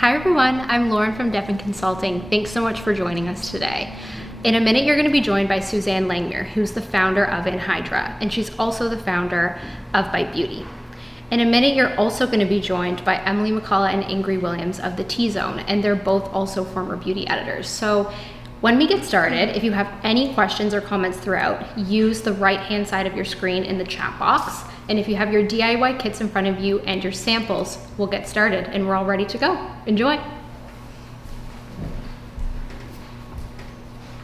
Hi everyone, I'm Lauren from Devon Consulting. Thanks so much for joining us today. In a minute, you're going to be joined by Suzanne Langmuir, who's the founder of aN-Hydra, and she's also the founder of Bite Beauty. In a minute, you're also going to be joined by Emily McCullough and Ingrid Williams of the T-Zone, and they're both also former beauty editors. So when we get started, if you have any questions or comments throughout, use the right-hand side of your screen in the chat box. And if you have your DIY kits in front of you and your samples, we'll get started and we're all ready to go. Enjoy.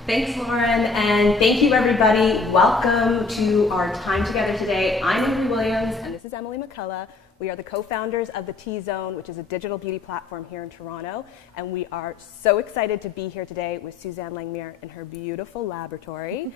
Thanks, Lauren, and thank you, everybody. Welcome to our time together today. I'm Ingrid Williams, and this is Emily McCullough. We are the co-founders of the T-Zone, which is a digital beauty platform here in Toronto, and we are so excited to be here today with Suzanne Langmuir in her beautiful laboratory.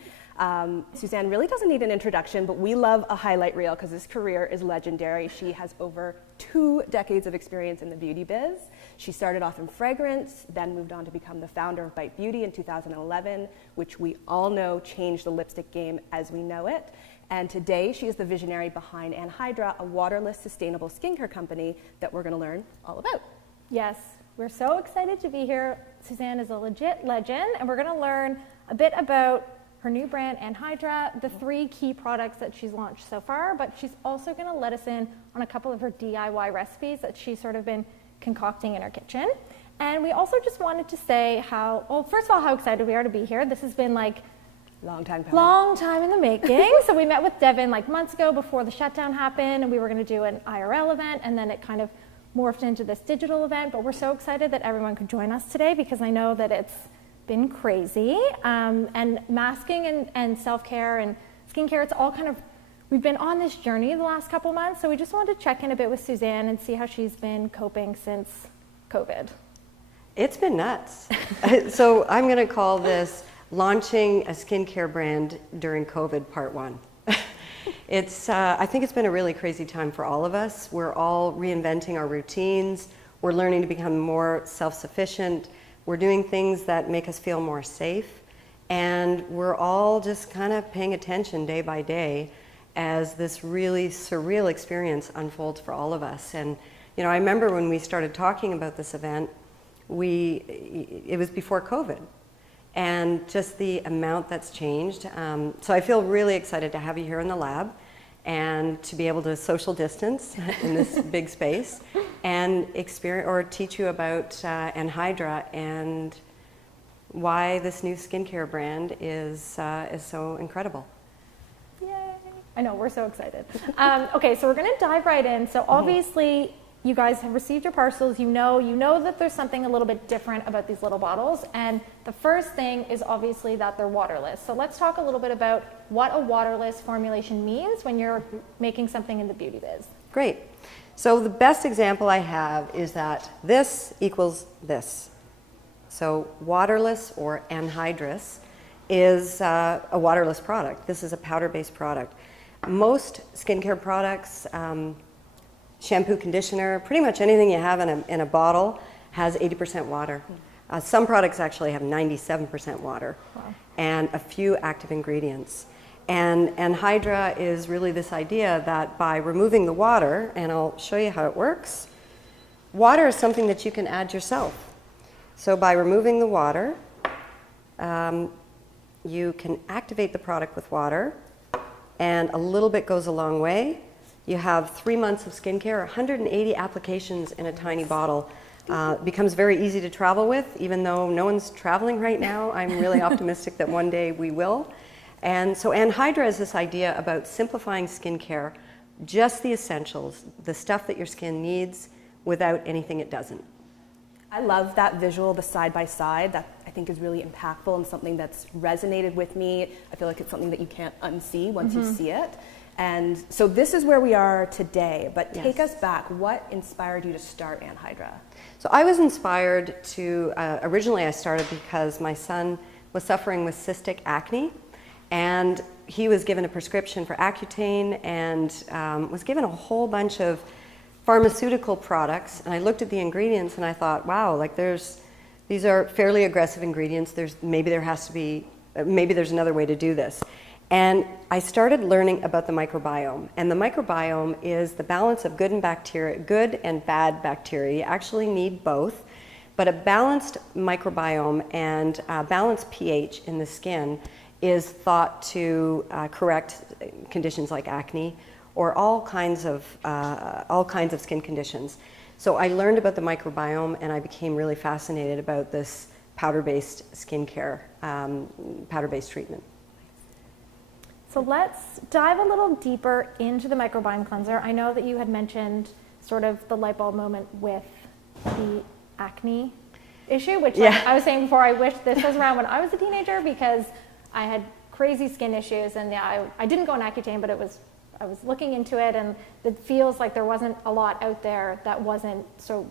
Suzanne really doesn't need an introduction, but we love a highlight reel because this career is legendary. She has over 2 decades of experience in the beauty biz. She started off in fragrance, then moved on to become the founder of Bite Beauty in 2011, which we all know changed the lipstick game as we know it. And today, she is the visionary behind aN-Hydra, a waterless, sustainable skincare company that we're going to learn all about. Yes, we're so excited to be here. Suzanne is a legit legend, and we're going to learn a bit about her new brand, aN-Hydra, the 3 key products that she's launched so far, but she's also going to let us in on a couple of her DIY recipes that she's sort of been concocting in her kitchen. And we also just wanted to say how, well, first of all, how excited we are to be here. This has been like long time in the making. So we met with Devon like months ago before the shutdown happened, and we were going to do an IRL event, and then it kind of morphed into this digital event. But we're so excited that everyone could join us today because I know that it's been crazy. And masking and self-care and skincare, it's all kind of, we've been on this journey the last couple months. So we just wanted to check in a bit with Suzanne and see how she's been coping since COVID. It's been nuts. So I'm going to call this launching a skincare brand during COVID part 1. I think it's been a really crazy time for all of us. We're all reinventing our routines. We're learning to become more self-sufficient. We're doing things that make us feel more safe. And we're all just kind of paying attention day by day as this really surreal experience unfolds for all of us. And you know, I remember when we started talking about this event, it was before COVID. And just the amount that's changed. So I feel really excited to have you here in the lab and to be able to social distance in this big space and experience or teach you about aN-Hydra and why this new skincare brand is so incredible. Yay! I know, we're so excited. Okay, so we're going to dive right in. So obviously, you guys have received your parcels. You know that there's something a little bit different about these little bottles. And the first thing is obviously that they're waterless. So let's talk a little bit about what a waterless formulation means when you're making something in the beauty biz. Great. So the best example I have is that this equals this. So waterless or aN-Hydrous is a waterless product. This is a powder-based product. Most skincare products, shampoo, conditioner, pretty much anything you have in a bottle has 80% water. Some products actually have 97% water. Wow. And a few active ingredients. And aN-Hydra is really this idea that by removing the water, and I'll show you how it works, water is something that you can add yourself. So by removing the water, you can activate the product with water, and a little bit goes a long way. You have 3 months of skincare, 180 applications in a tiny bottle. Becomes very easy to travel with, even though no one's traveling right now. I'm really optimistic that one day we will. And so aN-Hydra is this idea about simplifying skincare, just the essentials, the stuff that your skin needs, without anything it doesn't. I love that visual, the side-by-side. That I think is really impactful and something that's resonated with me. I feel like it's something that you can't unsee once you see it. And so this is where we are today, but take us back. What inspired you to start aN-Hydra? So I was inspired to, originally I started because my son was suffering with cystic acne, and he was given a prescription for Accutane and was given a whole bunch of pharmaceutical products. And I looked at the ingredients and I thought, wow, like these are fairly aggressive ingredients. Maybe there's another way to do this. And I started learning about the microbiome. And the microbiome is the balance of good and bad bacteria. You actually need both But a balanced microbiome and balanced pH in the skin is thought to correct conditions like acne or all kinds of skin conditions. So I learned about the microbiome and I became really fascinated about this powder-based skincare, powder-based treatment. So let's dive a little deeper into the microbiome cleanser. I know that you had mentioned sort of the light bulb moment with the acne issue, which like I was saying before, I wish this was around when I was a teenager because I had crazy skin issues, and I didn't go on Accutane, but I was looking into it, and it feels like there wasn't a lot out there that wasn't so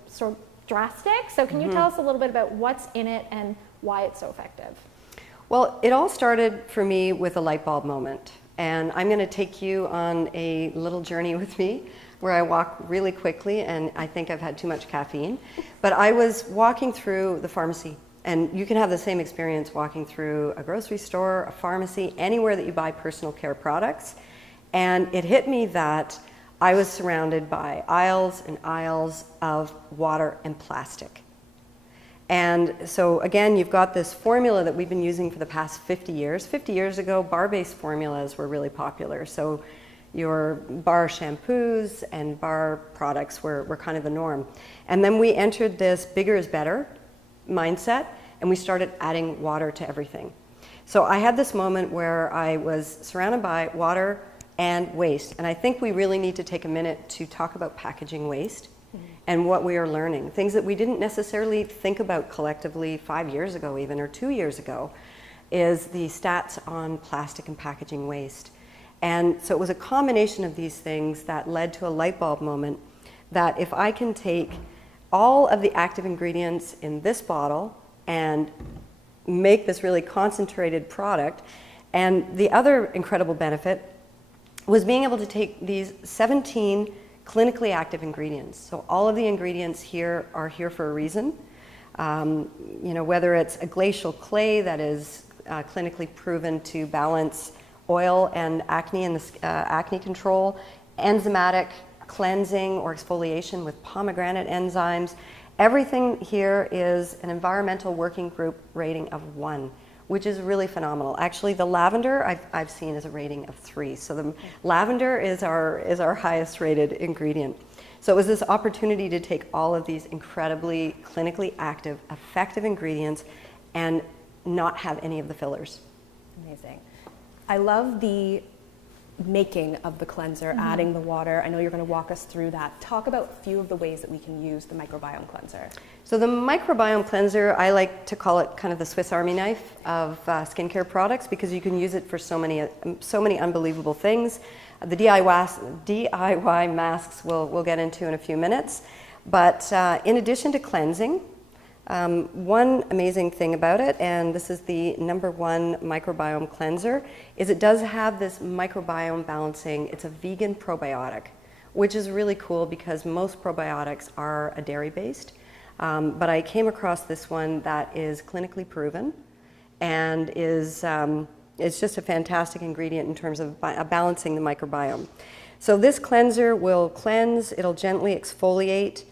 drastic. So can you tell us a little bit about what's in it and why it's so effective? Well, it all started for me with a light bulb moment, and I'm going to take you on a little journey with me where I walk really quickly, and I think I've had too much caffeine. But I was walking through the pharmacy, and you can have the same experience walking through a grocery store, a pharmacy, anywhere that you buy personal care products. And it hit me that I was surrounded by aisles and aisles of water and plastic. And so again, you've got this formula that we've been using for the past 50 years. 50 years ago, bar-based formulas were really popular. So your bar shampoos and bar products were kind of the norm. And then we entered this bigger is better mindset, and we started adding water to everything. So I had this moment where I was surrounded by water and waste. And I think we really need to take a minute to talk about packaging waste and what we are learning. Things that we didn't necessarily think about collectively 5 years ago even, or 2 years ago, is the stats on plastic and packaging waste. And so it was a combination of these things that led to a light bulb moment that if I can take all of the active ingredients in this bottle and make this really concentrated product, and the other incredible benefit was being able to take these 17 clinically active ingredients. So all of the ingredients here are here for a reason. Whether it's a glacial clay that is clinically proven to balance oil and acne and the acne control, enzymatic cleansing or exfoliation with pomegranate enzymes. Everything here is an environmental working group rating of 1, which is really phenomenal. Actually, the lavender I've seen is a rating of 3. So the lavender is our highest rated ingredient. So it was this opportunity to take all of these incredibly clinically active, effective ingredients and not have any of the fillers. Amazing. I love the making of the cleanser, adding the water. I know you're going to walk us through that. Talk about a few of the ways that we can use the microbiome cleanser. So the microbiome cleanser, I like to call it kind of the Swiss Army knife of skincare products because you can use it for so many unbelievable things. The DIY masks we'll get into in a few minutes. But in addition to cleansing, one amazing thing about it, and this is the #1 microbiome cleanser, is it does have this microbiome balancing. It's a vegan probiotic, which is really cool because most probiotics are a dairy-based. But I came across this one that is clinically proven and it's just a fantastic ingredient in terms of balancing the microbiome. So this cleanser will cleanse, it'll gently exfoliate.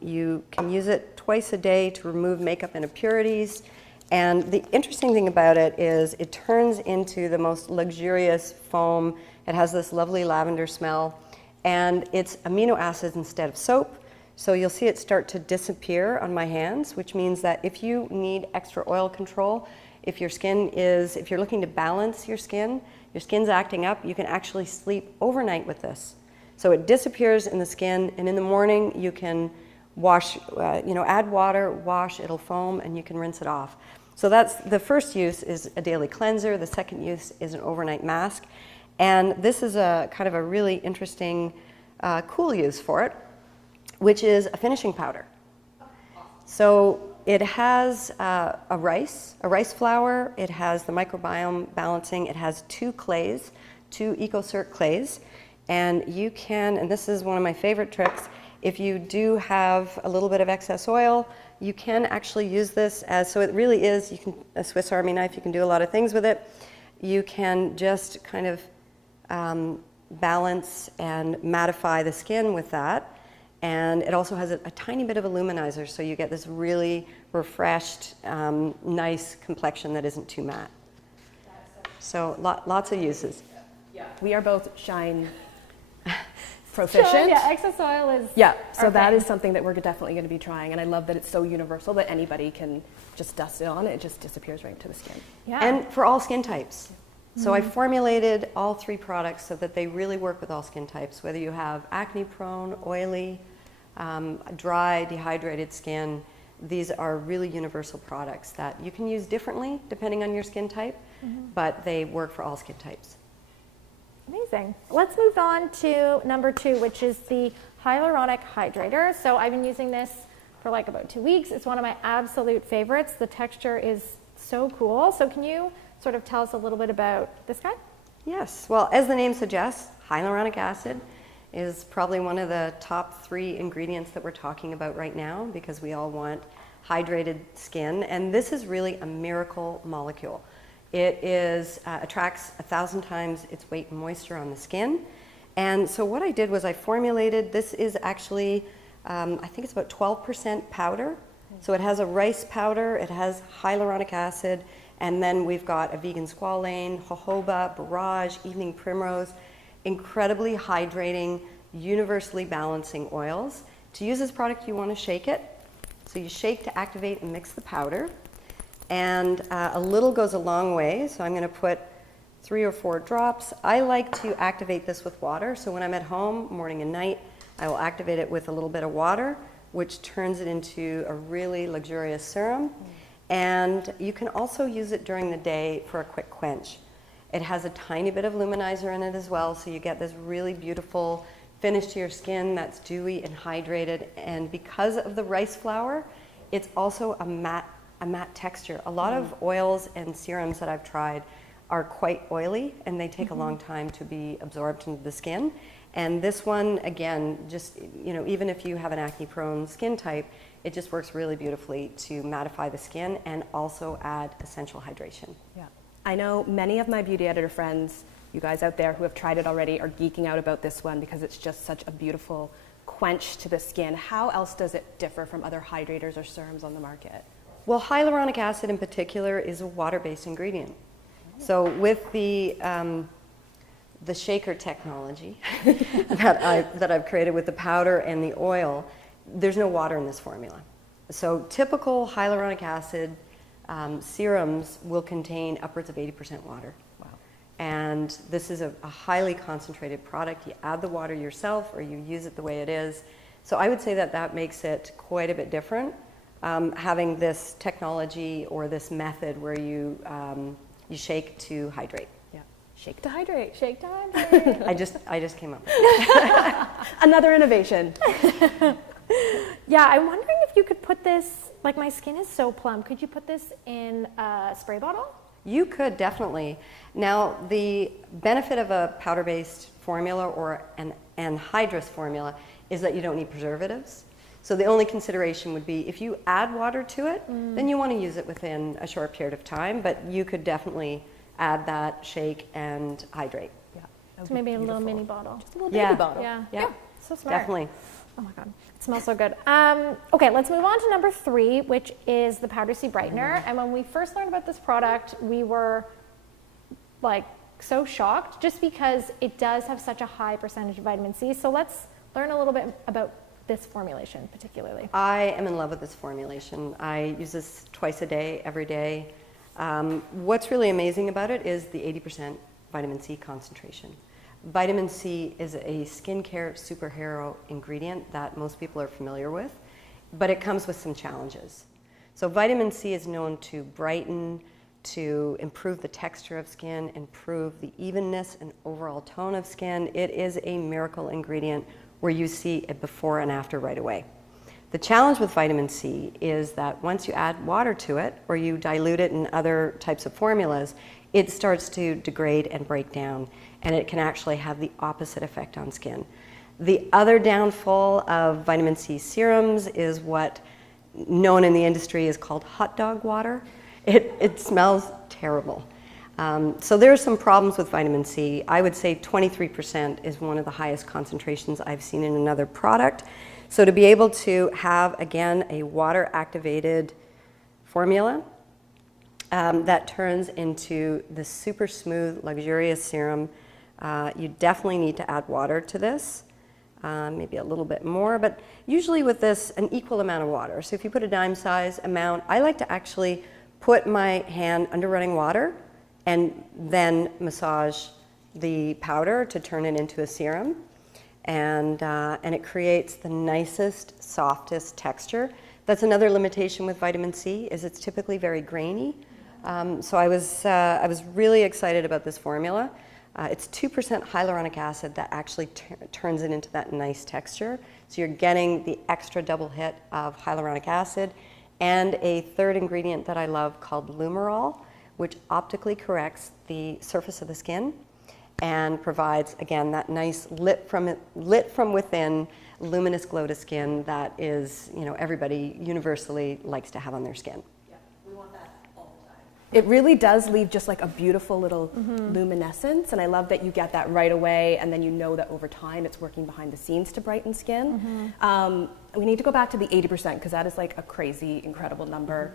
You can use it twice a day to remove makeup and impurities. And the interesting thing about it is it turns into the most luxurious foam. It has this lovely lavender smell, and it's amino acids instead of soap. So you'll see it start to disappear on my hands, which means that if you need extra oil control, if you're looking to balance your skin's acting up, you can actually sleep overnight with this. So it disappears in the skin, and in the morning you can wash, add water, wash, it'll foam, and you can rinse it off. So that's the first use is a daily cleanser. The second use is an overnight mask. And this is a kind of a really interesting, cool use for it, which is a finishing powder. So it has a rice flour, it has the microbiome balancing, it has 2 clays, 2 EcoCert clays, and you can, and this is one of my favorite tricks, if you do have a little bit of excess oil, you can actually use this as, so it really is, a Swiss Army knife, you can do a lot of things with it. You can just kind of balance and mattify the skin with that. And it also has a tiny bit of a luminizer, so you get this really refreshed, nice complexion that isn't too matte. So lots of uses. We are both shine proficient. So, yeah, excess oil is. Yeah, so our that thing. is something that we're definitely going to be trying, and I love that it's so universal that anybody can just dust it on, it just disappears right into the skin. Yeah. And for all skin types. So I formulated all 3 products so that they really work with all skin types, whether you have acne-prone, oily, dry, dehydrated skin. These are really universal products that you can use differently depending on your skin type, but they work for all skin types. Amazing. Let's move on to number 2, which is the hyaluronic hydrator. So I've been using this for like about 2 weeks. It's one of my absolute favorites. The texture is so cool. So can you sort of tell us a little bit about this guy? Yes, well, as the name suggests, hyaluronic acid is probably one of the top 3 ingredients that we're talking about right now because we all want hydrated skin, and this is really a miracle molecule. It attracts 1,000 times its weight in moisture on the skin, and so what I did was I formulated, this is actually, I think it's about 12% powder, so it has a rice powder, it has hyaluronic acid, and then we've got a vegan squalane, jojoba, borage, evening primrose, incredibly hydrating, universally balancing oils. To use this product, you want to shake it. So you shake to activate and mix the powder. And a little goes a long way, so I'm going to put 3 or 4 drops. I like to activate this with water, so when I'm at home, morning and night, I will activate it with a little bit of water, which turns it into a really luxurious serum. And you can also use it during the day for a quick quench. It has a tiny bit of luminizer in it as well, so you get this really beautiful finish to your skin that's dewy and hydrated. And because of the rice flour, it's also a matte texture. A lot of oils and serums that I've tried are quite oily, and they take a long time to be absorbed into the skin. And this one, again, just, even if you have an acne-prone skin type, it just works really beautifully to mattify the skin and also add essential hydration. Yeah. I know many of my beauty editor friends, you guys out there who have tried it already, are geeking out about this one because it's just such a beautiful quench to the skin. How else does it differ from other hydrators or serums on the market? Well, hyaluronic acid in particular is a water-based ingredient. So with the shaker technology that I've created with the powder and the oil, there's no water in this formula. So typical hyaluronic acid serums will contain upwards of 80% water. Wow. And this is a highly concentrated product. You add the water yourself or you use it the way it is. So I would say that makes it quite a bit different, having this technology or this method where you shake to hydrate. Yeah. Shake to hydrate. Shake to hydrate. I just came up with it. Another innovation. Yeah, I'm wondering if you could put this, like my skin is so plump, could you put this in a spray bottle? You could definitely. Now, the benefit of a powder-based formula or an aN-Hydra formula is that you don't need preservatives. So the only consideration would be if you add water to it, then you want to use it within a short period of time, but you could definitely add that, shake, and hydrate. Yeah. So maybe a little mini bottle. Just a little baby bottle. Yeah. So smart. Definitely. Oh my God, it smells so good. Okay, let's move on to number 3, which is the Powder C Brightener. And when we first learned about this product, we were like so shocked just because it does have such a high percentage of vitamin C. So let's learn a little bit about this formulation particularly. I am in love with this formulation. I use this twice a day, every day. What's really amazing about it is the 80% vitamin C concentration. Vitamin C is a skincare superhero ingredient that most people are familiar with, but it comes with some challenges. So vitamin C is known to brighten, to improve the texture of skin, improve the evenness and overall tone of skin. It is a miracle ingredient where you see a before and after right away. The challenge with vitamin C is that once you add water to it or you dilute it in other types of formulas, it starts to degrade and break down, and it can actually have the opposite effect on skin. The other downfall of vitamin C serums is what known in the industry is called hot dog water. It smells terrible. So there are some problems with vitamin C. I would say 23% is one of the highest concentrations I've seen in another product. So to be able to have, again, a water-activated formula that turns into the super smooth, luxurious serum, you definitely need to add water to this, maybe a little bit more, but usually with this, an equal amount of water. So if you put a dime size amount, I like to actually put my hand under running water and then massage the powder to turn it into a serum. And it creates the nicest, softest texture. That's another limitation with vitamin C, is it's typically very grainy. So I was really excited about this formula. It's 2% hyaluronic acid that actually turns it into that nice texture. So you're getting the extra double hit of hyaluronic acid and a third ingredient that I love called Lumerol, which optically corrects the surface of the skin and provides, again, that nice lit from within, luminous glow to skin that is, everybody universally likes to have on their skin. Yeah, we want that all the time. It really does leave just like a beautiful little luminescence, and I love that you get that right away, and then you know that over time it's working behind the scenes to brighten skin. We need to go back to the 80% because that is like a crazy, incredible number.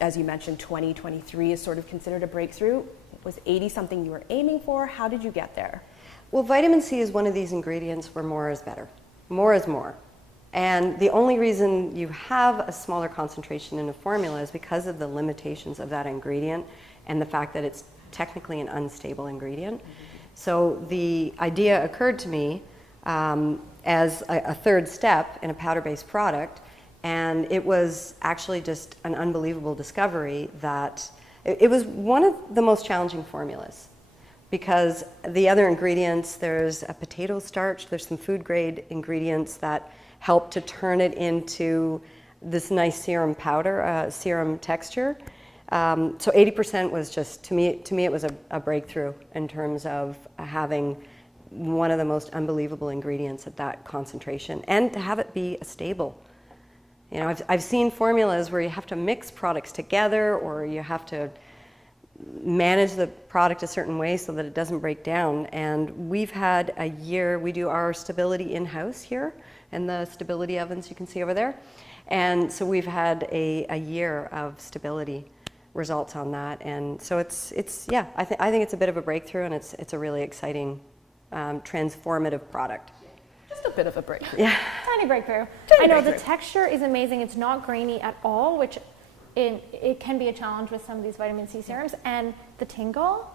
As you mentioned, 2023 is sort of considered a breakthrough. Was 80 something you were aiming for? How did you get there? Well, vitamin C is one of these ingredients where more is better. More is more. And the only reason you have a smaller concentration in a formula is because of the limitations of that ingredient and the fact that it's technically an unstable ingredient. So the idea occurred to me as a third step in a powder-based product, and it was actually just an unbelievable discovery that it was one of the most challenging formulas because the other ingredients, there's a potato starch, there's some food grade ingredients that help to turn it into this nice serum powder, serum texture. So 80% was just, to me it was a breakthrough in terms of having one of the most unbelievable ingredients at that concentration and to have it be a stable. I've seen formulas where you have to mix products together or you have to manage the product a certain way so that it doesn't break down. And we've had a year, we do our stability in-house here in the stability ovens you can see over there. And so we've had a year of stability results on that. And so it's yeah, I think it's a bit of a breakthrough and it's a really exciting, transformative product. Just a bit of a breakthrough. Yeah. Tiny breakthrough. I know the texture is amazing. It's not grainy at all, which it can be a challenge with some of these vitamin C serums. And the tingle.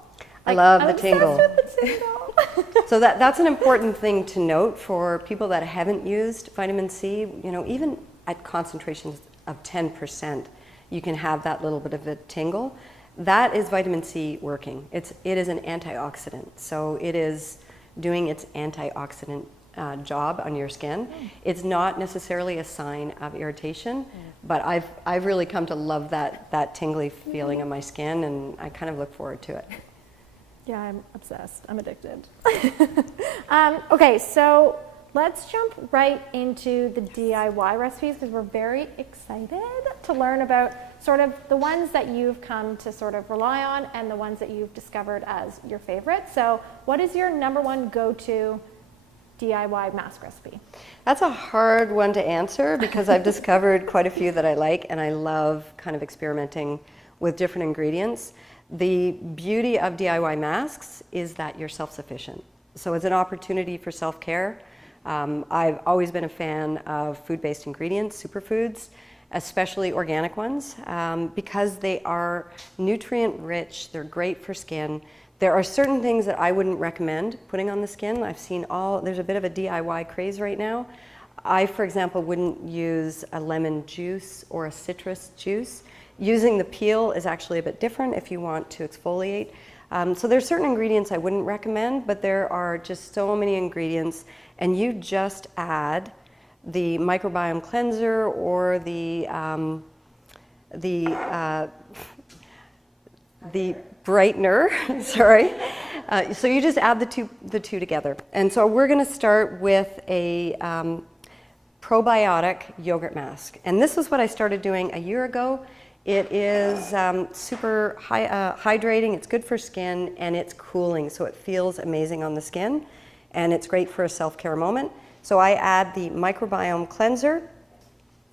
I love the tingle. I'm obsessed with the tingle. So that's an important thing to note for people that haven't used vitamin C. Even at concentrations of 10%, you can have that little bit of a tingle. That is vitamin C working. It is an antioxidant. So it is doing its antioxidant job on your skin. It's not necessarily a sign of irritation, but I've really come to love that tingly feeling on my skin, and I kind of look forward to it. Yeah, I'm obsessed. I'm addicted. Okay, so let's jump right into the DIY recipes because we're very excited to learn about sort of the ones that you've come to sort of rely on and the ones that you've discovered as your favorite. So what is your number one go-to DIY mask recipe? That's a hard one to answer because I've discovered quite a few that I like, and I love kind of experimenting with different ingredients. The beauty of DIY masks is that you're self-sufficient. So it's an opportunity for self-care. I've always been a fan of food-based ingredients, superfoods, especially organic ones, because they are nutrient-rich, they're great for skin. There are certain things that I wouldn't recommend putting on the skin. I've seen there's a bit of a DIY craze right now. I, for example, wouldn't use a lemon juice or a citrus juice. Using the peel is actually a bit different if you want to exfoliate. So there's certain ingredients I wouldn't recommend, but there are just so many ingredients, and you just add the microbiome cleanser or the brightener, sorry. So you just add the two together. And so we're going to start with a probiotic yogurt mask. And this is what I started doing a year ago. It is super hydrating, it's good for skin, and it's cooling, so it feels amazing on the skin. And it's great for a self-care moment. So I add the microbiome cleanser,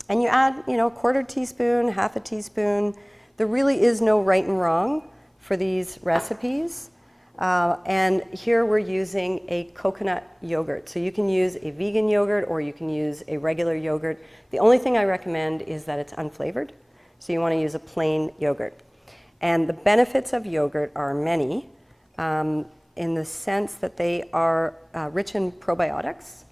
and you add, a quarter teaspoon, half a teaspoon. There really is no right and wrong for these recipes. And here we're using a coconut yogurt. So you can use a vegan yogurt or you can use a regular yogurt. The only thing I recommend is that it's unflavored. So you want to use a plain yogurt. And the benefits of yogurt are many in the sense that they are rich in probiotics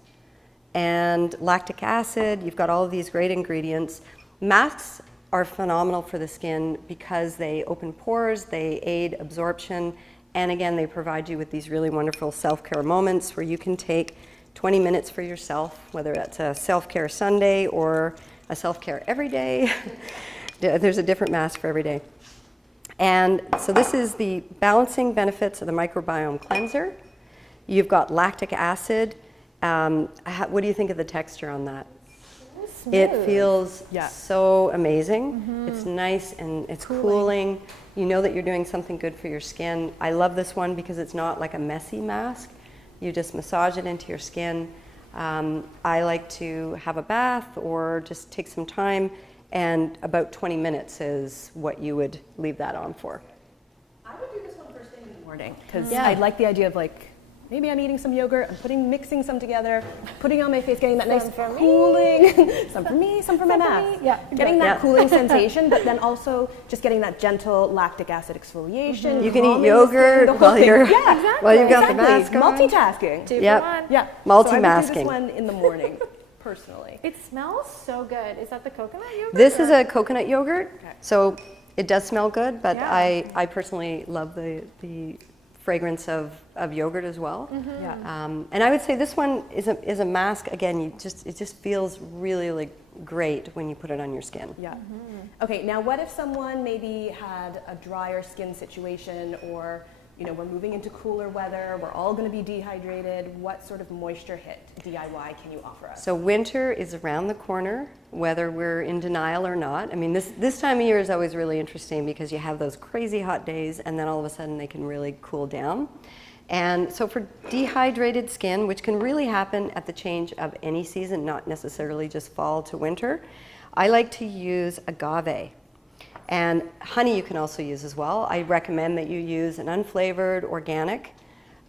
and lactic acid. You've got all of these great ingredients. Masks are phenomenal for the skin because they open pores, they aid absorption, and again, they provide you with these really wonderful self-care moments where you can take 20 minutes for yourself, whether that's a self-care Sunday or a self-care every day. There's a different mask for every day. And so this is the balancing benefits of the microbiome cleanser. You've got lactic acid. What do you think of the texture on that? It feels so amazing. It's nice and it's cooling. You know that you're doing something good for your skin. I love this one because it's not like a messy mask. You just massage it into your skin. I like to have a bath or just take some time, and about 20 minutes is what you would leave that on for. I would do this one first thing in the morning because I like the idea of maybe I'm eating some yogurt, I'm mixing some together, putting on my face, getting that nice cooling, some for me, some for my mouth. Getting that cooling sensation, but then also just getting that gentle lactic acid exfoliation. You can eat yogurt while you've got the mask on. Multitasking. Multimasking. So I would do this one in the morning, personally. It smells so good. Is that the coconut yogurt? This is a coconut yogurt, so it does smell good, but I personally love the fragrance of yogurt as well. And I would say this one is a mask. Again, it just feels really great when you put it on your skin. Okay, now what if someone maybe had a drier skin situation, or we're moving into cooler weather, we're all going to be dehydrated. What sort of moisture hit DIY can you offer us? So winter is around the corner, whether we're in denial or not. I mean, this time of year is always really interesting because you have those crazy hot days and then all of a sudden they can really cool down. And so for dehydrated skin, which can really happen at the change of any season, not necessarily just fall to winter, I like to use agave. And honey you can also use as well. I recommend that you use an unflavored organic.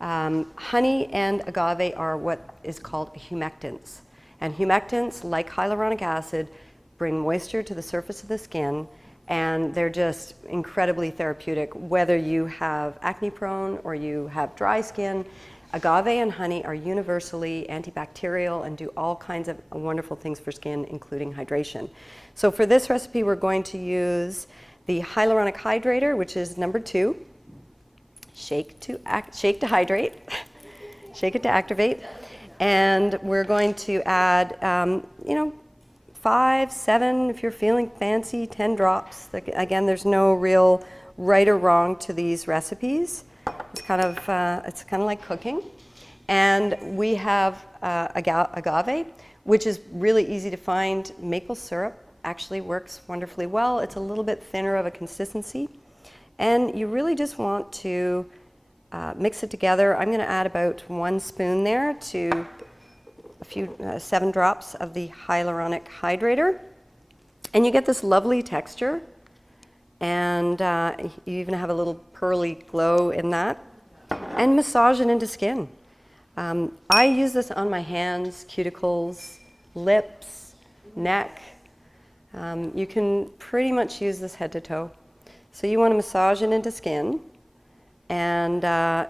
Honey and agave are what is called humectants. And humectants, like hyaluronic acid, bring moisture to the surface of the skin, and they're just incredibly therapeutic. Whether you have acne prone or you have dry skin, agave and honey are universally antibacterial and do all kinds of wonderful things for skin, including hydration. So for this recipe, we're going to use the hyaluronic hydrator, which is number 2. Shake to hydrate, shake it to activate. And we're going to add, 5, 7, if you're feeling fancy, 10 drops. Again, there's no real right or wrong to these recipes. It's kind of like cooking. And we have agave, which is really easy to find. Maple syrup actually works wonderfully well. It's a little bit thinner of a consistency. And you really just want to mix it together. I'm going to add about 1 spoon there to a few 7 drops of the hyaluronic hydrator. And you get this lovely texture. And you even have a little pearly glow in that. And massage it into skin. I use this on my hands, cuticles, lips, neck. You can pretty much use this head to toe. So you want to massage it into skin, and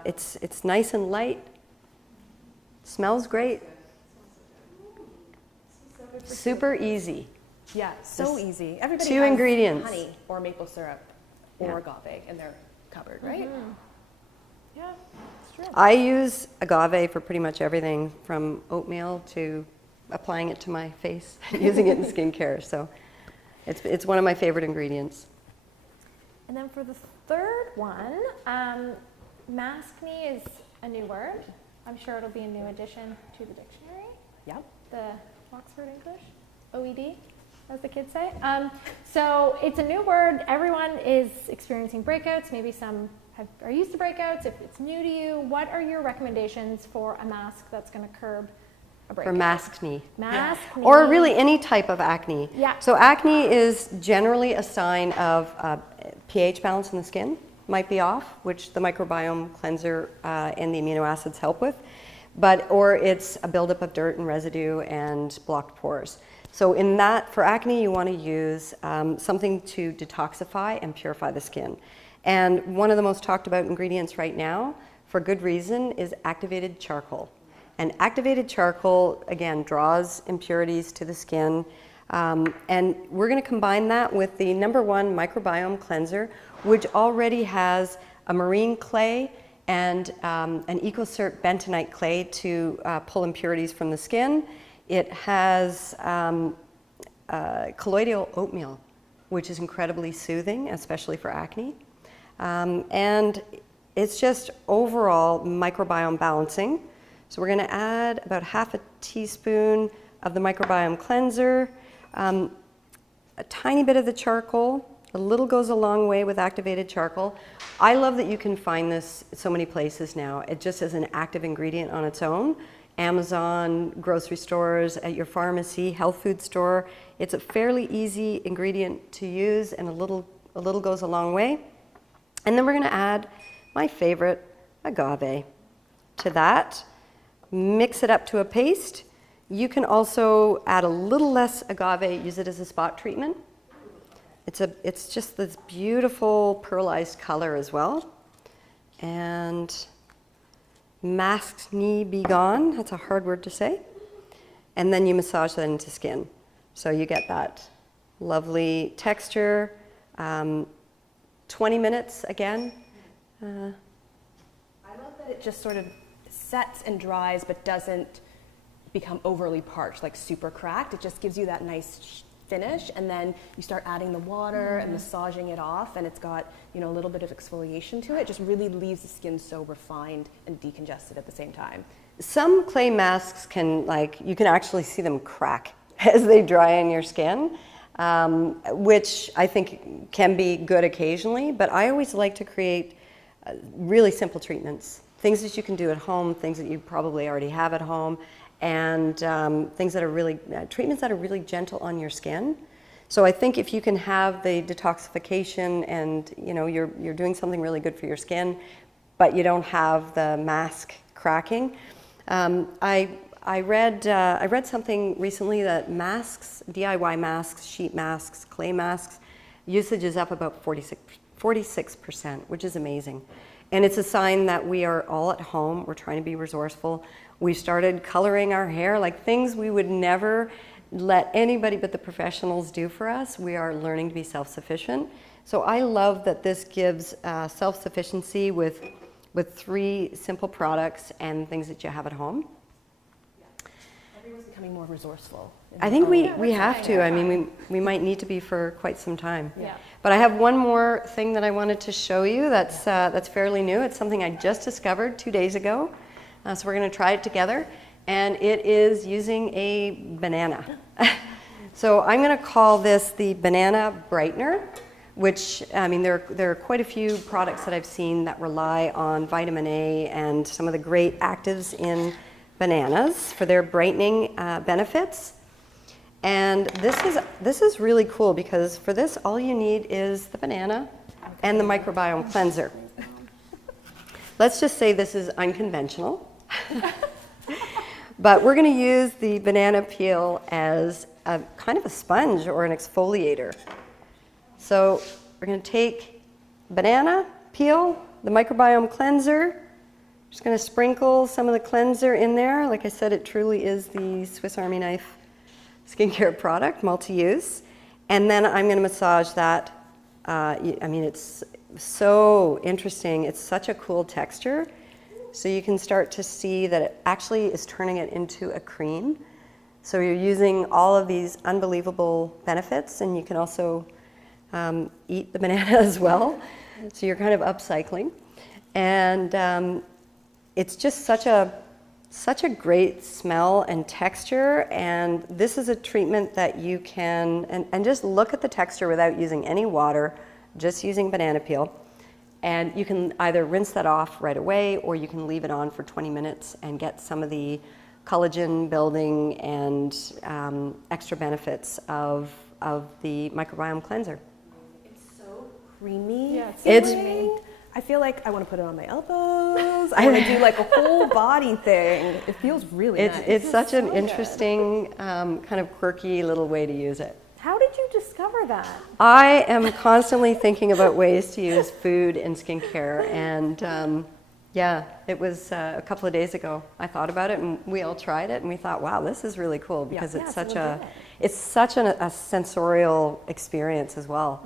it's nice and light. Smells great. Super easy. Yeah, so easy. Everybody 2 has ingredients. Honey or maple syrup or agave in their cupboard, right? Yeah, it's true. I use agave for pretty much everything, from oatmeal to applying it to my face, using it in skincare. So it's one of my favorite ingredients. And then for the third one, mask me is a new word. I'm sure it'll be a new addition to the dictionary. Yep. The Oxford English, OED, as the kids say. So it's a new word. Everyone is experiencing breakouts. Maybe some are used to breakouts. If it's new to you, what are your recommendations for a mask that's going to curb a break. For maskne. Maskne. Or really any type of acne. Yeah. So acne is generally a sign of pH balance in the skin might be off, which the microbiome cleanser and the amino acids help with, or it's a buildup of dirt and residue and blocked pores. So in that, for acne, you want to use something to detoxify and purify the skin. And one of the most talked about ingredients right now, for good reason, is activated charcoal. And activated charcoal, again, draws impurities to the skin. And we're going to combine that with the #1 microbiome cleanser, which already has a marine clay and an EcoCert bentonite clay to pull impurities from the skin. It has colloidal oatmeal, which is incredibly soothing, especially for acne. And it's just overall microbiome balancing. So we're going to add about half a teaspoon of the microbiome cleanser, a tiny bit of the charcoal. A little goes a long way with activated charcoal. I love that you can find this so many places now. It just as an active ingredient on its own. Amazon, grocery stores, at your pharmacy, health food store. It's a fairly easy ingredient to use, and a little goes a long way. And then we're going to add my favorite, agave, to that. Mix it up to a paste. You can also add a little less agave, use it as a spot treatment. It's just this beautiful pearlized color as well. And maskne be gone, that's a hard word to say. And then you massage that into skin. So you get that lovely texture. 20 minutes again. I love that it just sort of sets and dries but doesn't become overly parched, like super cracked. It just gives you that nice finish, and then you start adding the water and massaging it off, and it's got, you know, a little bit of exfoliation to it. It just really leaves the skin so refined and decongested at the same time. Some clay masks can, you can actually see them crack as they dry on your skin, which I think can be good occasionally, but I always like to create really simple treatments, things that you can do at home, things that you probably already have at home, and things that are really, treatments that are really gentle on your skin. So I think if you can have the detoxification and, you know, you're doing something really good for your skin, but you don't have the mask cracking. I read something recently that masks, DIY masks, sheet masks, clay masks, usage is up about 46%, which is amazing. And it's a sign that we are all at home. We're trying to be resourceful. We started coloring our hair, like things we would never let anybody but the professionals do for us. We are learning to be self-sufficient. So I love that this gives self-sufficiency with 3 simple products and things that you have at home. Everyone's becoming more resourceful. I think we have to. I mean, we might need to be for quite some time. Yeah. But I have one more thing that I wanted to show you that's fairly new. It's something I just discovered 2 days ago. So we're going to try it together. And it is using a banana. So I'm going to call this the Banana Brightener, which, I mean, there are quite a few products that I've seen that rely on vitamin A and some of the great actives in bananas for their brightening benefits. And this is really cool because for this, all you need is the banana and the microbiome cleanser. Let's just say this is unconventional. But we're going to use the banana peel as a kind of a sponge or an exfoliator. So we're going to take banana peel, the microbiome cleanser. Just going to sprinkle some of the cleanser in there. Like I said, it truly is the Swiss Army knife skincare product, multi-use. And then I'm going to massage that. I mean, it's so interesting. It's such a cool texture. So you can start to see that it actually is turning it into a cream. So you're using all of these unbelievable benefits, and you can also eat the banana as well. So you're kind of upcycling. And it's just such a great smell and texture. And this is a treatment that you can, and just look at the texture without using any water, just using banana peel. And you can either rinse that off right away, or you can leave it on for 20 minutes and get some of the collagen building and extra benefits of the microbiome cleanser. It's so creamy. Yeah, It's creamy. I feel like I want to put it on my elbows. I want to do like a whole body thing. It feels really nice. It's such an so good. interesting, kind of quirky little way to use it. How did you discover that? I am constantly thinking about ways to use food in skincare, and yeah, it was a couple of days ago. I thought about it, and we all tried it, and we thought, wow, this is really cool because Yeah, it's it's such a sensorial experience as well,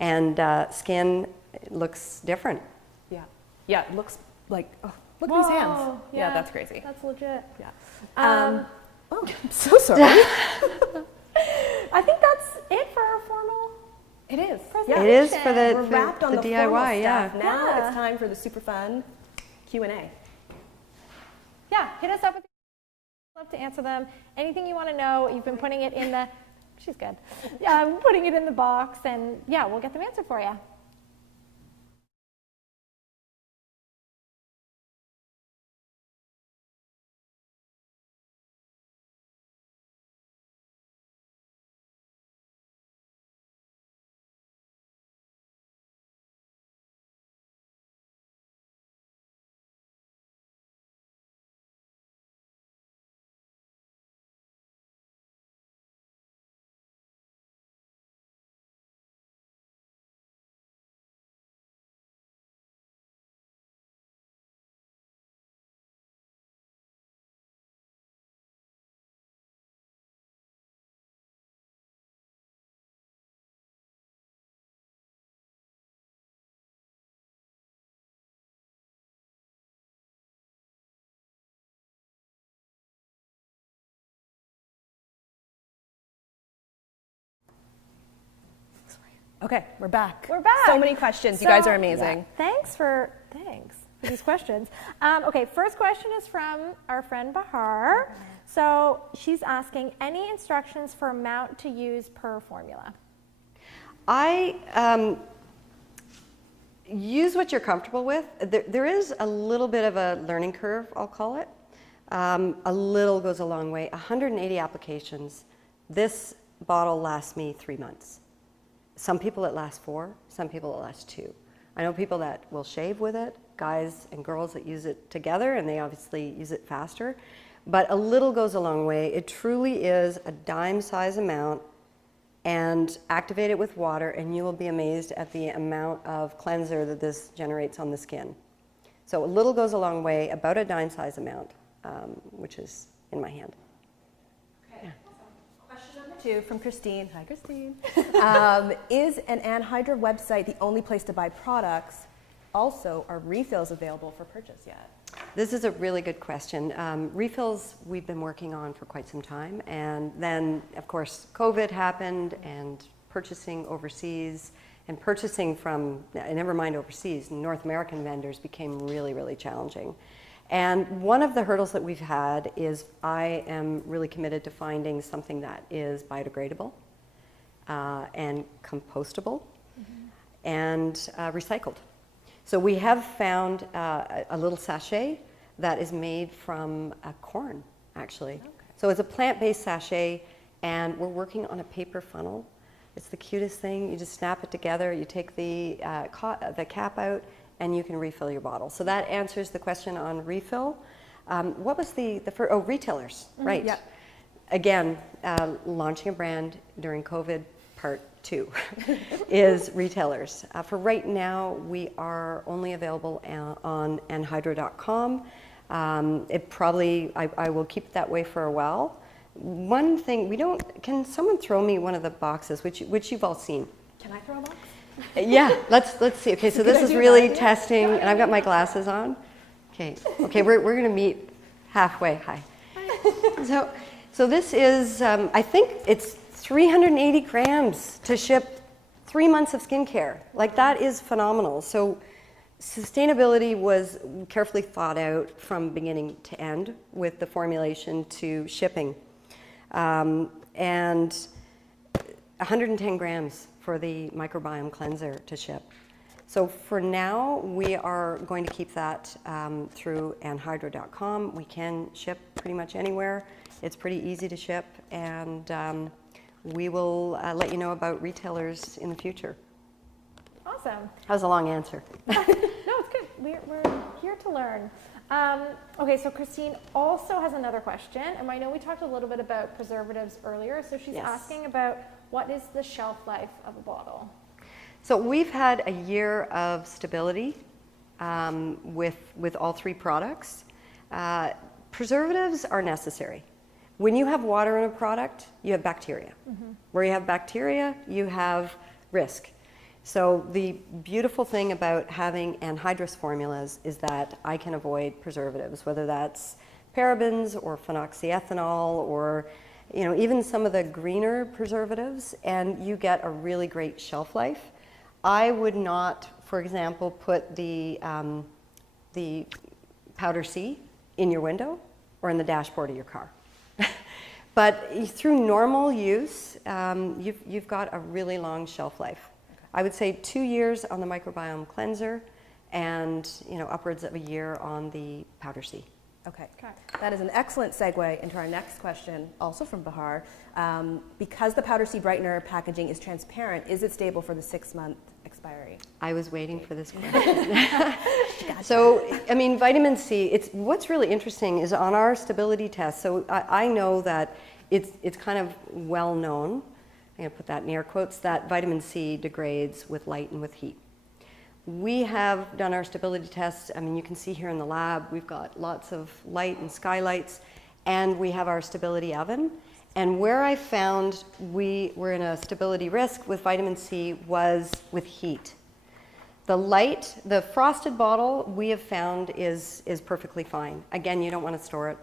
and skin looks different. Yeah, it looks like, oh, look at these hands. Whoa, Yeah, that's crazy. That's legit. Yeah. Oh, I'm so sorry. I think that's it for our formal. It is. Yeah. It is for We're the wrapped on the DIY, formal yeah. stuff. Now Yeah. it's time for the super fun Q&A. Yeah, hit us up. I'd love to answer them. Anything you want to know, you've been putting it in the. She's good. Yeah, I'm putting it in the box, and yeah, we'll get them answered for you. Okay, we're back. We're back. So many questions. You guys are amazing. Yeah, thanks for these questions. Okay, first question is from our friend Bahar. So she's asking, any instructions for amount to use per formula? I use what you're comfortable with. There is a little bit of a learning curve, I'll call it. A little goes a long way. 180 applications. This bottle lasts me 3 months. Some people it lasts 4, some people it lasts 2. I know people that will shave with it, guys and girls that use it together, and they obviously use it faster. But a little goes a long way. It truly is a dime size amount, and activate it with water, and you will be amazed at the amount of cleanser that this generates on the skin. So a little goes a long way, about a dime size amount, which is in my hand. Two from Christine. Hi, Christine. Is an aN-Hydra website the only place to buy products? Also, are refills available for purchase yet? This is a really good question. Refills we've been working on for quite some time, and then of course COVID happened, and purchasing overseas and purchasing from, never mind overseas, North American vendors became really, really challenging. And one of the hurdles that we've had is I am really committed to finding something that is biodegradable and compostable and recycled. So we have found a little sachet that is made from corn, actually. Okay. So it's a plant-based sachet, and we're working on a paper funnel. It's the cutest thing. You just snap it together, you take the cap out, and you can refill your bottle. So that answers the question on refill. What was the first? Oh, retailers, right. Yep. Again, launching a brand during COVID, part 2, is retailers. For right now, we are only available on aN-Hydra.com. It probably, I will keep it that way for a while. One thing, can someone throw me one of the boxes, which you've all seen? Can I throw a box? Yeah, let's see. Okay, so this is really testing, and I've got my glasses on. Okay, we're going to meet halfway. Hi. So this is, I think it's 380 grams to ship 3 months of skincare. Like, that is phenomenal. So sustainability was carefully thought out from beginning to end with the formulation to shipping. And 110 grams for the microbiome cleanser to ship. So for now, we are going to keep that through aN-Hydra.com. We can ship pretty much anywhere. It's pretty easy to ship, and we will let you know about retailers in the future. Awesome. That was a long answer. No, it's good. We're here to learn. Okay, so Christine also has another question, and I know we talked a little bit about preservatives earlier, so she's Yes. asking about what is the shelf life of a bottle? So we've had a year of stability with all three products. Preservatives are necessary. When you have water in a product, you have bacteria. Where you have bacteria, you have risk. So the beautiful thing about having anhydrous formulas is that I can avoid preservatives, whether that's parabens or phenoxyethanol or even some of the greener preservatives, and you get a really great shelf life. I would not, for example, put the powder C in your window or in the dashboard of your car. But through normal use, you've got a really long shelf life. I would say 2 years on the microbiome cleanser and upwards of a year on the powder C. Okay. That is an excellent segue into our next question, also from Bahar. Because the powder C brightener packaging is transparent, is it stable for the 6-month expiry? I was waiting for this question. Gotcha. So, vitamin C, what's really interesting is on our stability test, so I know that it's kind of well known, I'm going to put that in air quotes, that vitamin C degrades with light and with heat. We have done our stability tests. You can see here in the lab, we've got lots of light and skylights, and we have our stability oven. And where I found we were in a stability risk with vitamin C was with heat. The frosted bottle we have found is perfectly fine. Again, you don't want to store it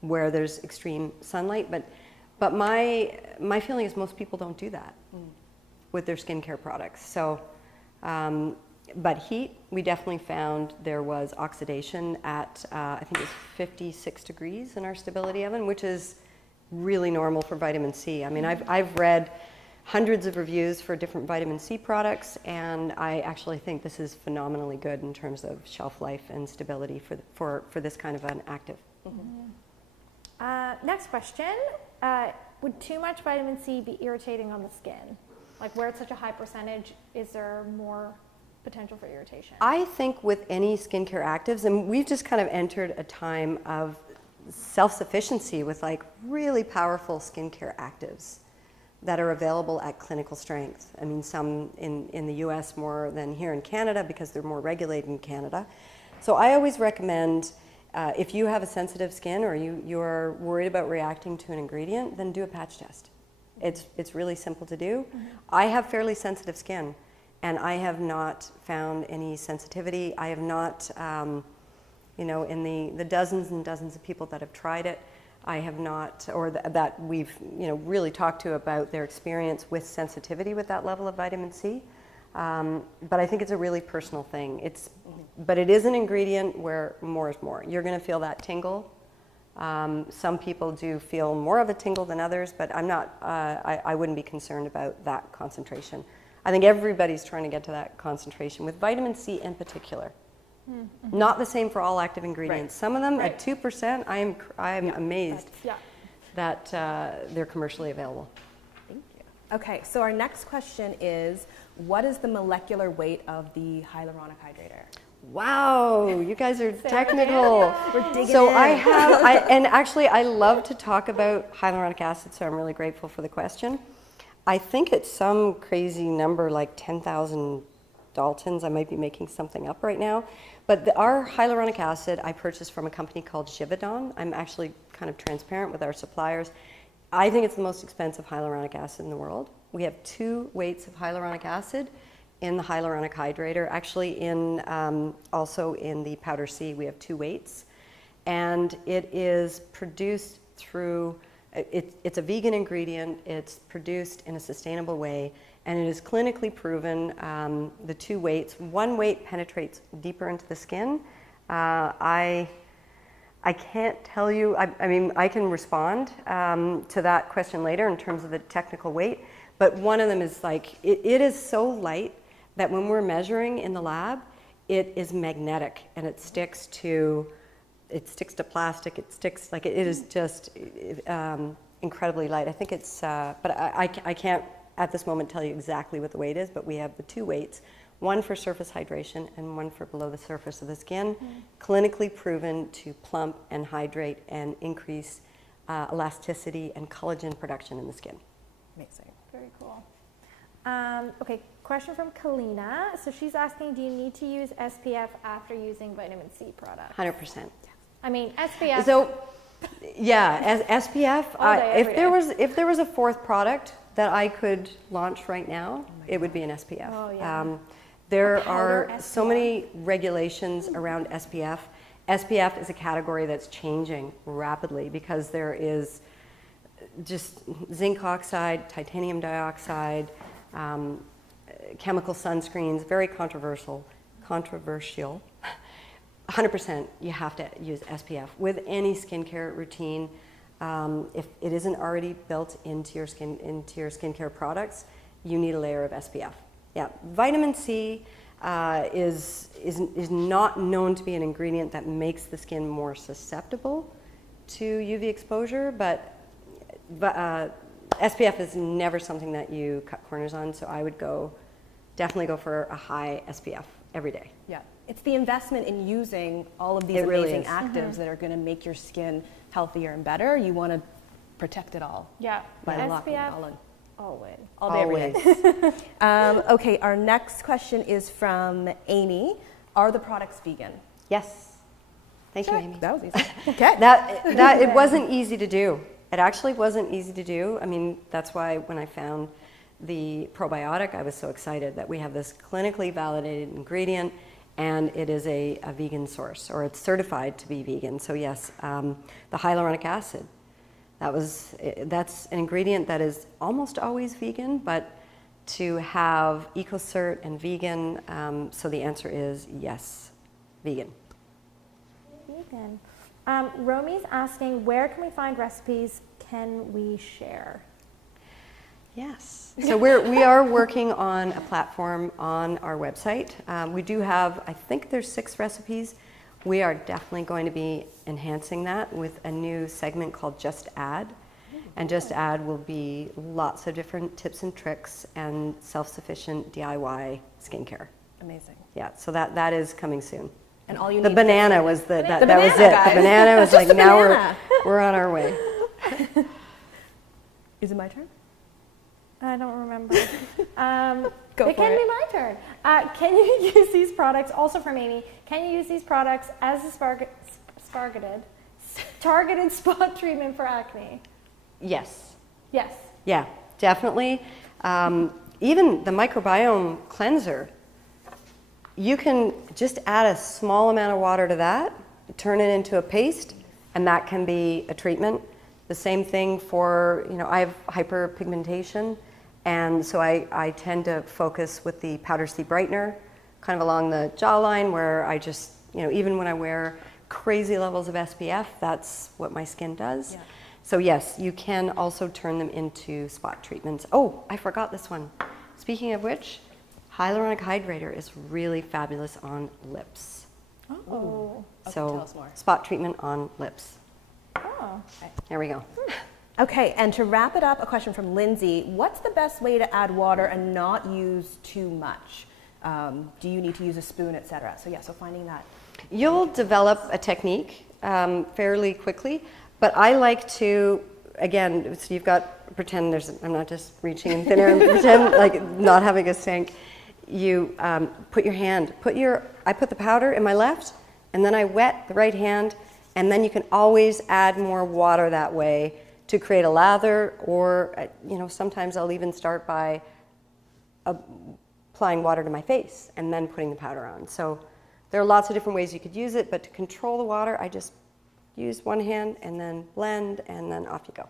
where there's extreme sunlight, but my feeling is most people don't do that with their skincare products. So. But heat, we definitely found there was oxidation at, I think it was 56 degrees in our stability oven, which is really normal for vitamin C. I've read hundreds of reviews for different vitamin C products, and I actually think this is phenomenally good in terms of shelf life and stability for this kind of an active. Next question. Would too much vitamin C be irritating on the skin? Like where it's such a high percentage, is there more potential for irritation? I think with any skincare actives, and we've just kind of entered a time of self-sufficiency with really powerful skincare actives that are available at clinical strength. Some in the US more than here in Canada because they're more regulated in Canada. So I always recommend if you have a sensitive skin or you're worried about reacting to an ingredient, then do a patch test. It's really simple to do. I have fairly sensitive skin, and I have not found any sensitivity. I have not, in the dozens and dozens of people that have tried it, I have not, or that we've really talked to about their experience with sensitivity with that level of vitamin C. But I think it's a really personal thing. But it is an ingredient where more is more. You're going to feel that tingle. Some people do feel more of a tingle than others, but I'm not. I wouldn't be concerned about that concentration. I think everybody's trying to get to that concentration with vitamin C in particular. Not the same for all active ingredients. Right. Some of them at 2%, I am amazed that they're commercially available. Thank you. Okay, so our next question is, what is the molecular weight of the hyaluronic hydrator? Wow, you guys are technical. We're digging so in. And actually I love to talk about hyaluronic acid, so I'm really grateful for the question. I think it's some crazy number like 10,000 Daltons. I might be making something up right now. But our hyaluronic acid I purchased from a company called Givaudan. I'm actually kind of transparent with our suppliers. I think it's the most expensive hyaluronic acid in the world. We have 2 weights of hyaluronic acid in the hyaluronic hydrator. Actually, also in the powder C, we have 2 weights. And it is produced through, it's a vegan ingredient, it's produced in a sustainable way, and it is clinically proven, the 2 weights. 1 weight penetrates deeper into the skin. I can't tell you, I can respond to that question later in terms of the technical weight, but one of them is it is so light that when we're measuring in the lab, it is magnetic and it sticks to it sticks to plastic. It sticks like it is just incredibly light. I think it's, but I can't at this moment tell you exactly what the weight is. But we have the 2 weights, one for surface hydration and one for below the surface of the skin, clinically proven to plump and hydrate and increase elasticity and collagen production in the skin. Amazing. Very cool. Okay, question from Kalina. So she's asking, do you need to use SPF after using vitamin C products? 100%. I mean, SPF. So, yeah, as SPF, All day, every if there was a 4th product that I could launch right now, it would be an SPF. Oh, yeah. There powder are SPF. so many regulations around SPF. SPF is a category that's changing rapidly because there is just zinc oxide, titanium dioxide, chemical sunscreens, very controversial. 100% you have to use SPF with any skincare routine. If it isn't already built into your skincare products, you need a layer of SPF. Yeah, vitamin C is not known to be an ingredient that makes the skin more susceptible to UV exposure, but SPF is never something that you cut corners on. So I would definitely go for a high SPF every day. Yeah, it's the investment in using all of these It really amazing is. actives that are going to make your skin healthier and better. You want to protect it all. Yeah, By locking it SPF all in. always. All day, every day. Okay, our next question is from Amy. Are the products vegan? Yes. Thank you, Amy. That was easy. Okay. That it wasn't easy to do. It actually wasn't easy to do. I mean, that's why when I found the probiotic, I was so excited that we have this clinically validated ingredient, and it is a vegan source, or it's certified to be vegan. So yes, the hyaluronic acid. That's an ingredient that is almost always vegan, but to have EcoCert and vegan, so the answer is yes, vegan. Vegan. Romy's asking, where can we find recipes? Can we share? Yes. So we are working on a platform on our website. We do have, I think there's 6 recipes. We are definitely going to be enhancing that with a new segment called Just Add. And Just Add will be lots of different tips and tricks and self-sufficient DIY skincare. Amazing. Yeah, so that is coming soon. And all you The need banana was that was banana, it. guys. The banana was like, the now banana. we're on our way. Is it my turn? I don't remember. Go it for can it. be my turn. Can you use these products, also from Amy, can you use these products as a targeted spot treatment for acne? Yes. Yes. Yeah, definitely. Even the microbiome cleanser, you can just add a small amount of water to that, turn it into a paste, and that can be a treatment. The same thing for, I have hyperpigmentation, and so I tend to focus with the Powder C Brightener, kind of along the jawline, where I just, even when I wear crazy levels of SPF, that's what my skin does. Yeah. So yes, you can also turn them into spot treatments. Oh, I forgot this one. Speaking of which, hyaluronic hydrator is really fabulous on lips. Oh. Okay, So tell us more. spot treatment on lips. Oh. There we go. Okay, and to wrap it up, a question from Lindsay. What's the best way to add water and not use too much? Do you need to use a spoon, etc.? So finding that. You'll develop a technique fairly quickly, but I like to, again, so you've got, pretend I'm not just reaching in thin air and pretend like not having a sink. You put your hand, I put the powder in my left, and then I wet the right hand, and then you can always add more water that way to create a lather, or sometimes I'll even start by applying water to my face and then putting the powder on. So there are lots of different ways you could use it, but to control the water, I just use one hand and then blend, and then off you go.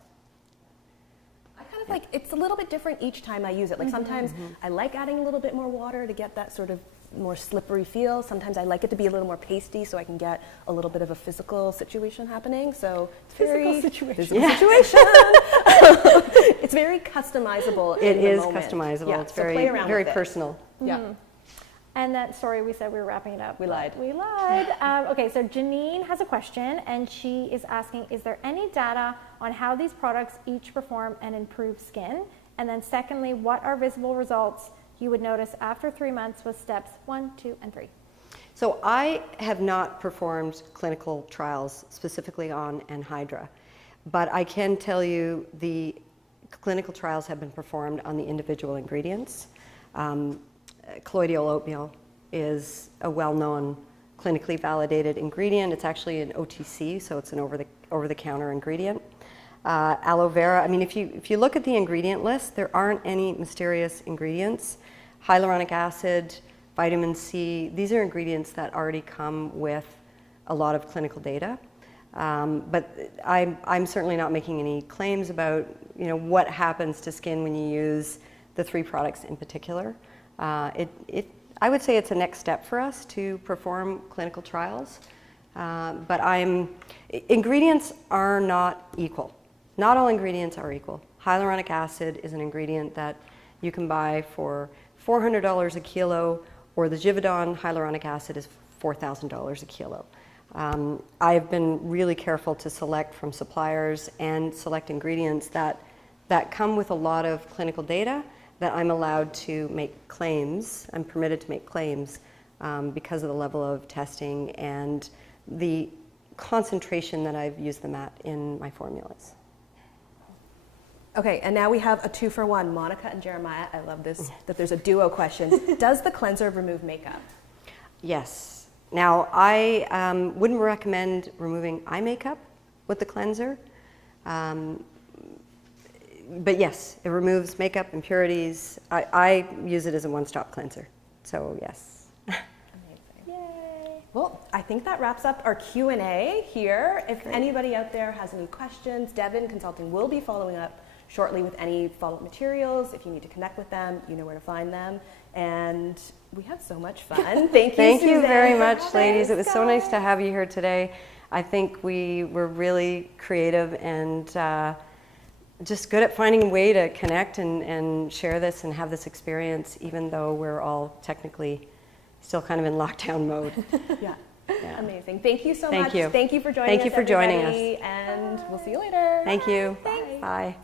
I kind of like, it's a little bit different each time I use it. Like sometimes I like adding a little bit more water to get that sort of more slippery feel. Sometimes I like it to be a little more pasty so I can get a little bit of a physical situation happening. So it's very situation. It's very customizable. It in the is moment. customizable. Yeah, It's so play around very with it. personal. Yeah. And then, sorry, we said we were wrapping it up. We lied. We lied. Okay, so Janine has a question, and she is asking, is there any data on how these products each perform and improve skin? And then secondly, what are visible results you would notice after 3 months with steps 1, 2, and 3? So I have not performed clinical trials specifically on aN-Hydra, but I can tell you the clinical trials have been performed on the individual ingredients. Colloidal oatmeal is a well-known clinically validated ingredient. It's actually an OTC, so it's an over-the-counter ingredient. Aloe vera, I mean, if you look at the ingredient list, there aren't any mysterious ingredients. Hyaluronic acid, vitamin C, these are ingredients that already come with a lot of clinical data. But I'm certainly not making any claims about what happens to skin when you use the 3 products in particular. I would say it's a next step for us to perform clinical trials, but ingredients are not equal. Not all ingredients are equal. Hyaluronic acid is an ingredient that you can buy for $400 a kilo, or the Givaudan hyaluronic acid is $4,000 a kilo. I've been really careful to select from suppliers and select ingredients that come with a lot of clinical data, that I'm allowed to make claims, I'm permitted to make claims because of the level of testing and the concentration that I've used them at in my formulas. Okay, and now we have a 2-for-1. Monica and Jeremiah, I love this, that there's a duo question. Does the cleanser remove makeup? Yes. Now, I wouldn't recommend removing eye makeup with the cleanser. But yes, it removes makeup, impurities. I use it as a one-stop cleanser, so yes. Amazing. Yay. Well, I think that wraps up our Q&A here. If anybody out there has any questions, Devon Consulting will be following up shortly with any follow-up materials. If you need to connect with them, you know where to find them. And we had so much fun. Thank you, Thank you Suzanne, very for much, having ladies. us, It was so nice to have you here today. I think we were really creative and just good at finding a way to connect and share this and have this experience, even though we're all technically still kind of in lockdown mode. Yeah. Amazing. Thank you so Thank much. you. Thank you for joining us. Thank you for joining everybody, us. And we'll see you later. Thank you. Bye. Bye.